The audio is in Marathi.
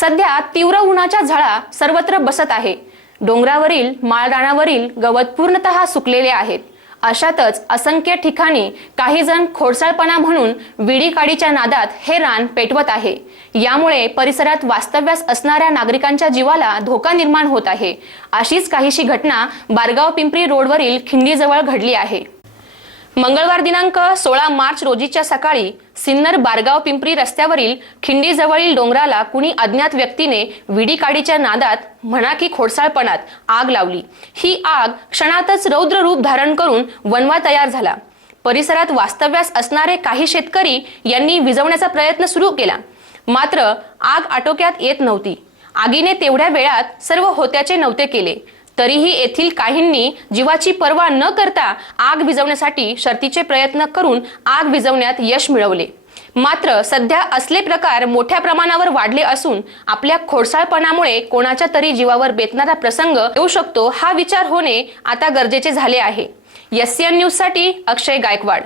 सध्या तीव्र उन्हाच्या झळा सर्वत्र बसत आहे. डोंगरावरील माळरानावरील गवत पूर्णतः सुकलेले आहेत. अशातच असंख्य ठिकाणी काही जण खोडसाळपणा म्हणून विडी काडीच्या नादात हे रान पेटवत आहे. यामुळे परिसरात वास्तव्यास असणाऱ्या नागरिकांच्या जीवाला धोका निर्माण होत आहे. अशीच काहीशी घटना बारगाव पिंपरी रोडवरील खिंडीजवळ घडली आहे. मंगळवार दिनांक सोळा मार्च रोजीच्या सकाळी सिन्नर बारगाव पिंपरी रस्त्यावरील खिंडीजवळील डोंगराला कुणी अज्ञात व्यक्तीने विडी काडीच्या नादात म्हणा की खोडसाळपणात आग लावली. ही आग क्षणातच रौद्र रूप धारण करून वनवा तयार झाला. परिसरात वास्तव्यास असणारे काही शेतकरी यांनी विझवण्याचा प्रयत्न सुरू केला. मात्र आग आटोक्यात येत नव्हती. आगीने तेवढ्या वेळात सर्व होत्याचे नव्हते केले. तरीही येथील काहींनी जीवाची पर्वा न करता आग विझवण्यासाठी शर्तीचे प्रयत्न करून आग विझवण्यात यश मिळवले. मात्र सध्या असले प्रकार मोठ्या प्रमाणावर वाढले असून आपल्या खोडसाळपणामुळे कोणाच्या तरी जीवावर बेतणारा प्रसंग येऊ शकतो हा विचार होणे आता गरजेचे झाले आहे. एस न्यूजसाठी अक्षय गायकवाड.